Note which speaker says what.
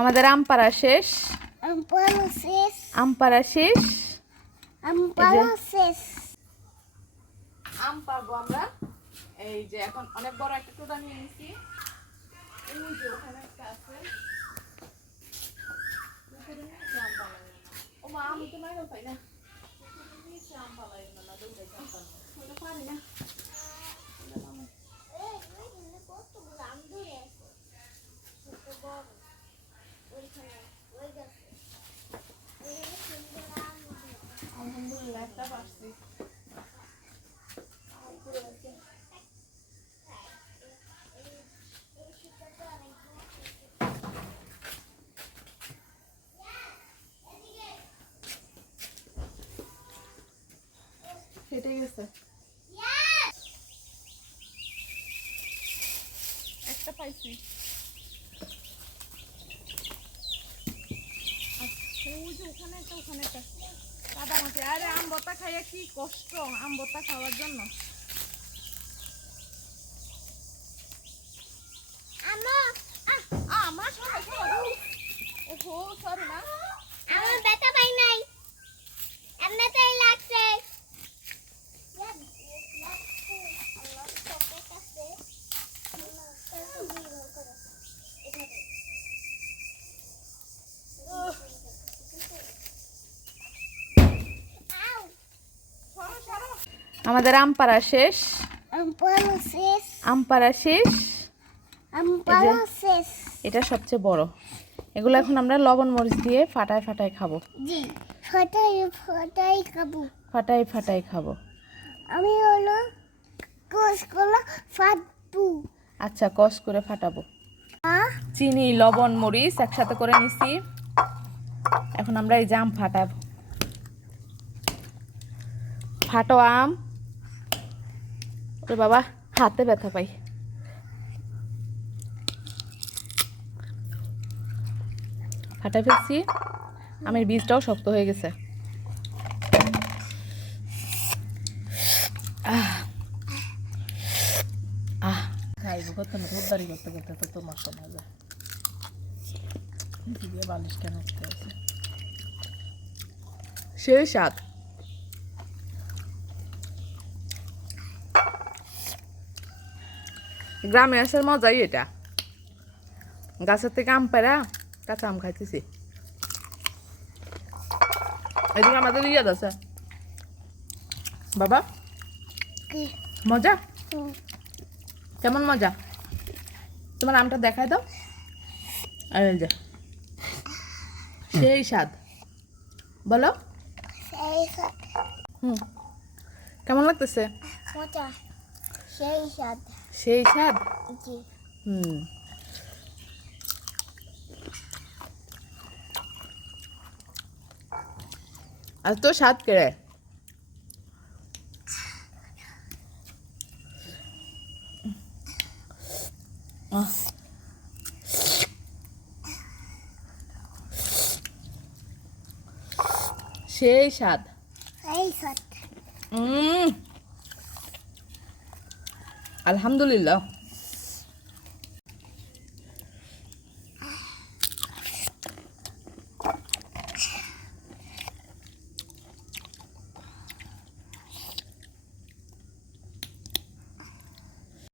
Speaker 1: আমাদের আম পাড়া শেষ।
Speaker 2: আম পাড়া শেষ।
Speaker 1: আম পাড়া শেষ।
Speaker 2: আম পাড়া শেষ।
Speaker 1: আম পারব আমরা। এই যে এখন অনেক বড় একটা টোটা নিয়ে নিছি। এই যে ওখানে একটা আছে। ও মা আমি তো মাইরও পাই না আম পালাই না, পারি না। ওটা পারি না।
Speaker 2: কতগুলো আম ধরে আছে ছোট বড় ওইখানে ওই গাছে ওইখানে সুন্দর আম ধরে আছে।
Speaker 1: আলহামদুলিল্লাহ একটা পারছি ফেটে গেছে একটা পাইছি। ওখানে একটা ওখানে একটা কাদামাটি। আরে আম বতা খাইয়া কি কষ্ট আম বত্তা খাওয়ার জন্য। আমার সরি না।
Speaker 2: আমার ব্যথা পাই নাই। এমনিতেই লাগছে
Speaker 1: সরো সরো আমাদের আম পাড়া শেষ।
Speaker 2: আম পাড়া শেষ।
Speaker 1: আম পাড়া শেষ।
Speaker 2: আম পাড়া শেষ।
Speaker 1: এটা সবচেয়ে বড়। এগুলো এখন আমরা লবণ মরিচ দিয়ে ফাটায় ফাটায় খাব।
Speaker 2: জি ফটাই ফটাই খাব।
Speaker 1: ফাটাই ফাটাই খাব।
Speaker 2: আমি হলো কোষগুলো ফাটবো।
Speaker 1: আচ্ছা কষ করে ফাটাবো। চিনি লবণ মরিচ একসাথে করে নিছি। এখন আমরা এই জাম ফাটাবো। ফাটো আম। ওরে বাবা হাতে ব্যথা পাই ফাটাই ফেলছি আমের বীজটাও শক্ত হয়ে গেছে। খাইব ধরদারি করতে করতে তো তোমার সময় যায়। দিয়ে বালিশ কেন সেই স্বাদ। গ্রামে আসার মজাই এটা। গাছের থেকে আম পেরা কাঁচা আম খাইতেছি। এদিকে আমাদের ইয়াদ আছে। বাবা? মজা? কেমন মজা? তোমার আমটা দেখায় দাও। যে। সেই স্বাদ। বলো। হুম। কেমন লাগতেছে?
Speaker 2: মজা। সেই স্বাদ।
Speaker 1: সেই স্বাদ
Speaker 2: জি
Speaker 1: হুম আর তো স্বাদ কেড়ে আহ। সেই স্বাদ
Speaker 2: সেই স্বাদ
Speaker 1: উম আলহামদুলিল্লাহ।